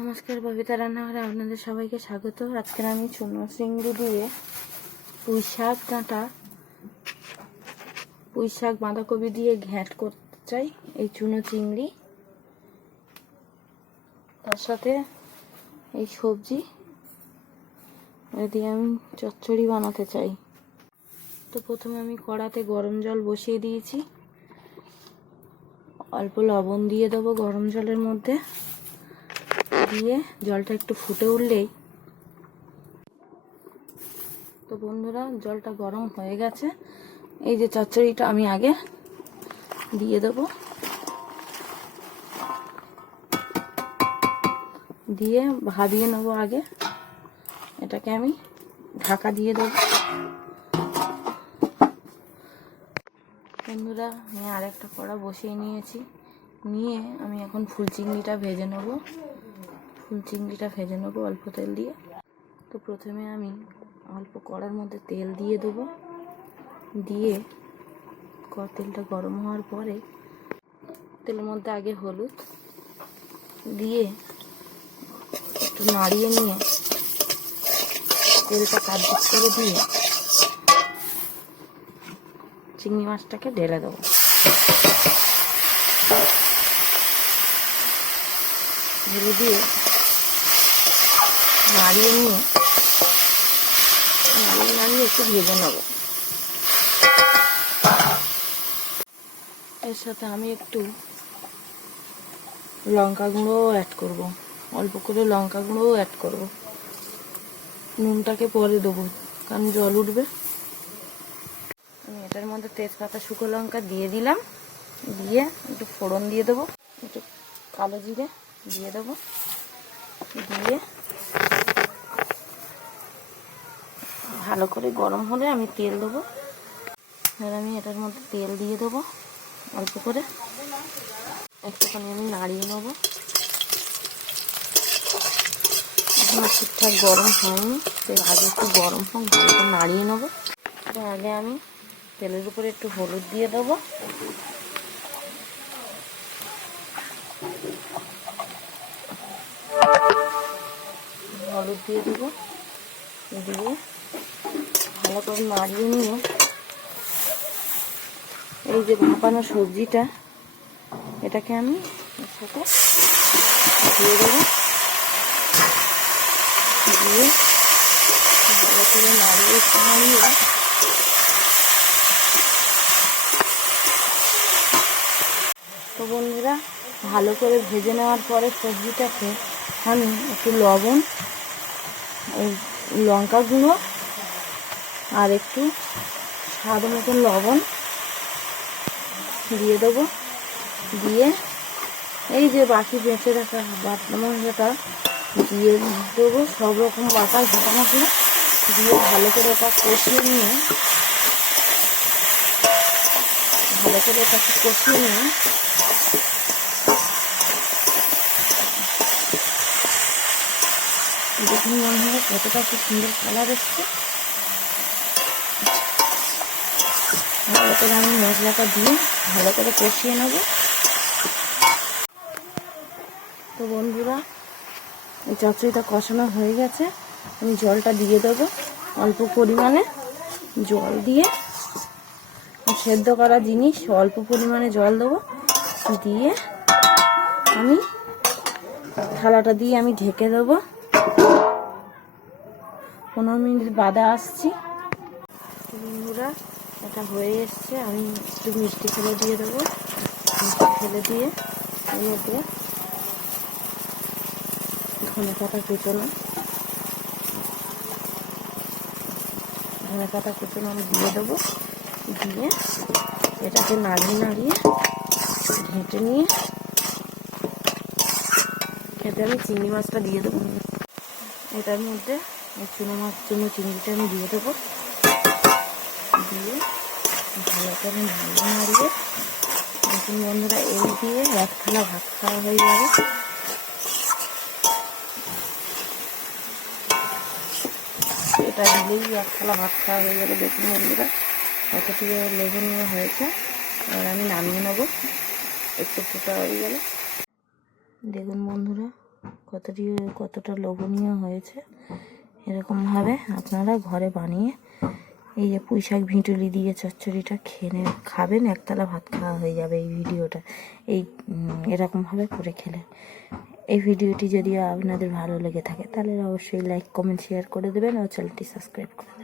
নমস্কার, ববিতা রান্নাঘরে আপনাদের সবাইকে স্বাগত। আজকে আমি চুনো চিংড়ি দিয়ে পুঁই শাক বাঁধাকপি দিয়ে ঘ্যাঁট করতে চাই। এই চুনো চিংড়ি, তার সাথে এই সবজি দিয়ে আমি চচ্চড়ি বানাতে চাই। তো প্রথমে আমি কড়াতে গরম জল বসিয়ে দিয়েছি। অল্প লবণ দিয়ে দেবো গরম জলের মধ্যে। দিয়ে জলটা একটু ফুটে উঠলেই, তো বন্ধুরা জলটা গরম হয়ে গেছে। এই যে চচ্চড়িটা আমি আগে দিয়ে দেবো, দিয়ে ভাবিয়ে নেবো। আগে এটাকে আমি ঢাকা দিয়ে দেবো। বন্ধুরা আমি আরেকটা কড়া বসিয়ে নিয়েছি। নিয়ে আমি এখন ফুল চিংড়িটা ভেজে নেবো। অল্প তেল দিয়ে। তো প্রথমে আমি অল্প কড়ার মধ্যে তেল দিয়ে দেবো। দিয়ে তেলটা গরম হওয়ার পরে তেলের মধ্যে আগে হলুদ দিয়ে একটু নাড়িয়ে নিয়ে তেলটা কাটদিক করে দিয়ে চিংড়ি মাছটাকে ঢেলে দেবো। ঢেলে দিয়ে নাড়িয়ে একটু ভেজে নেব। এর সাথে আমি একটু লঙ্কা গুঁড়োও অ্যাড করব, অল্প করে লঙ্কা গুঁড়োও অ্যাড করব। নুনটাকে পরে দেবো, কারণ জল উঠবে। আমি এটার মধ্যে তেজপাতা শুকনো লঙ্কা দিয়ে দিলাম। দিয়ে একটু ফোড়ন দিয়ে দেবো, একটু কালো জিরে দিয়ে দেবো। দিয়ে ভালো করে গরম হলে আমি তেল দেবো। আর আমি এটার মধ্যে তেল দিয়ে দেবো অল্প করে। একটুখানি আমি নাড়িয়ে নেবো। এখন ঠিকঠাক গরম হয়নি, তেল আগে একটু গরম হোক, ভালো করে নাড়িয়ে নেবো। তো আগে আমি তেলের উপরে একটু হলুদ দিয়ে দেবো। দিয়ে ভালো করে নাড়িয়ে নিয়ে এই যে ভাপানো সবজিটা, এটাকে আমি এর সাথে দিয়ে দেবো। দিয়ে ভালো করে নাড়িয়ে তো বন্ধুরা ভালো করে ভেজে নেওয়ার পরে সবজিটাকে আমি একটু লবণ, লঙ্কা গুঁড়ো আর একটু স্বাদ মতন লবণ দিয়ে দেবো। দিয়ে এই যে বাকি বেঁচে রাখা বাটা মশলাটা দিয়ে দেবো। সব রকম বাটা মশলা দিয়ে ভালো করে ওটা কষিয়ে নিয়ে দেখুন বন্ধুরা কতটা খুব সুন্দর কালার এসছে। ভালো করে আমি মশলাটা দিয়ে ভালো করে কষিয়ে নেব। তো বন্ধুরা এই চচ্চড়িটা কষানো হয়ে গেছে। আমি জলটা দিয়ে দেবো, অল্প পরিমাণে জল দিয়ে, সেদ্ধ করা জিনিস অল্প পরিমাণে জল দেবো। দিয়ে আমি থালাটা দিয়ে আমি ঢেকে দেবো। 15 মিনিট বাদে আসছি। বন্ধুরা এটা হয়ে এসছে। আমি একটু মিষ্টি ফেলে দিয়ে দেবো। মিষ্টি ফেলে দিয়ে এর মধ্যে ধনে পাতা কুচনো আমি দিয়ে দেবো। দিয়ে এটাকে নাড়িয়ে ঘেঁটে নিয়ে খেতে আমি চিংড়ি মাছটা দিয়ে দেবো। এটার মধ্যে চুনো চিংড়িটা আমি দিয়ে দেবো। দিয়ে ভালো করে নাড়িয়ে দেখুন বন্ধুরা, এই দিয়ে এক থালা ভাত খাওয়া হয়ে যাবে। এটা দিলেই এক থালা ভাত খাওয়া হয়ে যাবে। দেখুন বন্ধুরা কতটুকু লোভনীয় হয়েছে। এবার আমি নামিয়ে নেবো। একটু ফোটা হয়ে গেলে দেখুন বন্ধুরা কত কতটা লোভনীয় হয়েছে। এরকমভাবে আপনারা ঘরে বানিয়ে এই যে পুঁইশাক ভিঁটুলি দিয়ে চচ্চড়িটা খাবেন, একতলা ভাত খাওয়া হয়ে যাবে এই ভিডিওটা এরকমভাবে করে খেলে। এই ভিডিওটি যদি আপনাদের ভালো লেগে থাকে তাহলে অবশ্যই লাইক, কমেন্ট, শেয়ার করে দেবেন ও চ্যানেলটি সাবস্ক্রাইব করে দেবেন।